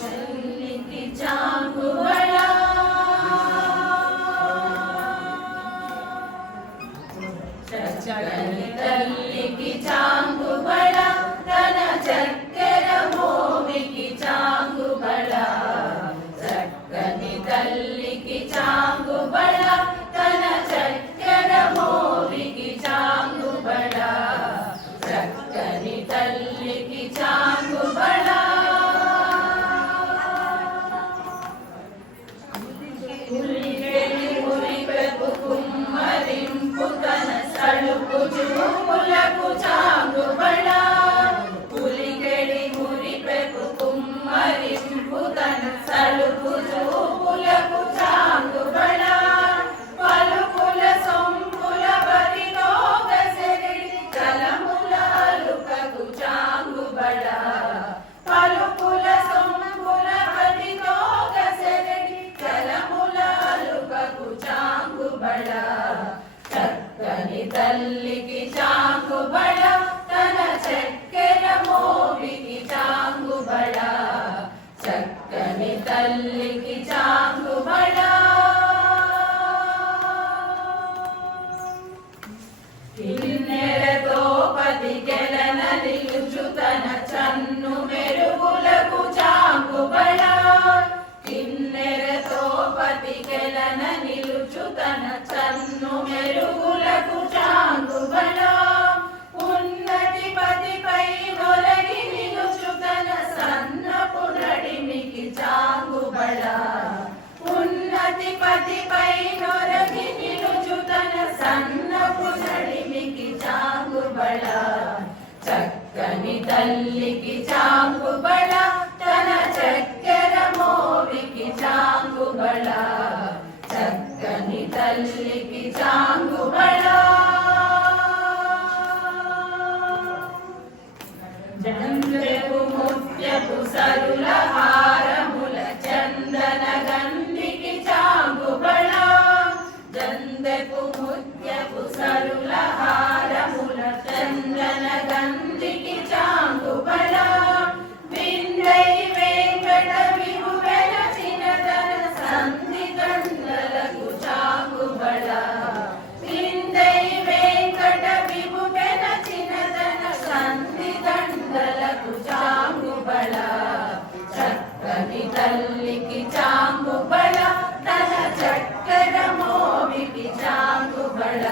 తల్లికి చాంగుబళ చక్కని తల్లికి చాంగుబళ తన చక్కెర మోవికి చాంగుబళ చక్కని తల్లికి చాంగుబళ తన చక్కెర మోవికి చాంగుబళ చక్కని తల్లికి చాంగుబళ కుమ్మరింపు తన సడుపు చూపులకు చాంగుబళ పులిగడి మురిపెపు కుమ్మరింపు తన సడుపు చూపులకు చాంగుబళ పలుకుల సొంపుల బరిలో గసెరిడి కలముల అలుకకు చాంగుబళ పలుకుల సొంపుల బరిలో గసెరిడి కలముల అలుకకు చాంగుబళ చక్కని తల్లికి చాంగుబళ తన చక్కెర మోవికి చాంగుబళ చక్కని తల్లికి చాంగుబళ కిన్నెరతో పతికెలన నిలుచు తన చన్ను మెరుగులకు చాంగుబళ కిన్నెరతో పతికెలన నిలుచు తన చన్ను మెరుగులకు చాంగుబళ ఉన్నతి పతిపై నొరగి నిలుచు తన సన్నపు నడిమికి చాంగుబళ ఉన్నతి పతిపై నొరగి నిలుచు తన సన్నపు నడిమికి చాంగుబళ చక్కని తల్లికి చాంగుబళ తన చక్కెర మోవికి చాంగుబళ చక్కని తల్లికి చాంగుబళ జంధ్రెపు ముత్యపు సరుల హారముల చందన గంధికి చాంగుబళ జంధ్రెపు ముత్యపు సరుల హారముల చందన గంధికి చాంగుబళ విందై వెంకట విభు వెలసిన తన సంధి గంధలకు చాంగుబళ విందై వెంకట విభు వెలసిన తన సంధి గంధలకు చాంగుబళ చక్కని తల్లికి చాంగుబళ తన చక్కెర మోవికి చాంగుబళ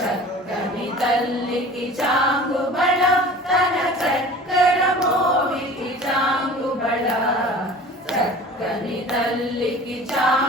చక్కని తల్లికి చాంగుబళ తన చక్కెర మోవికి చాంగుబళ చక్కని తల్లికి చాంగుబళ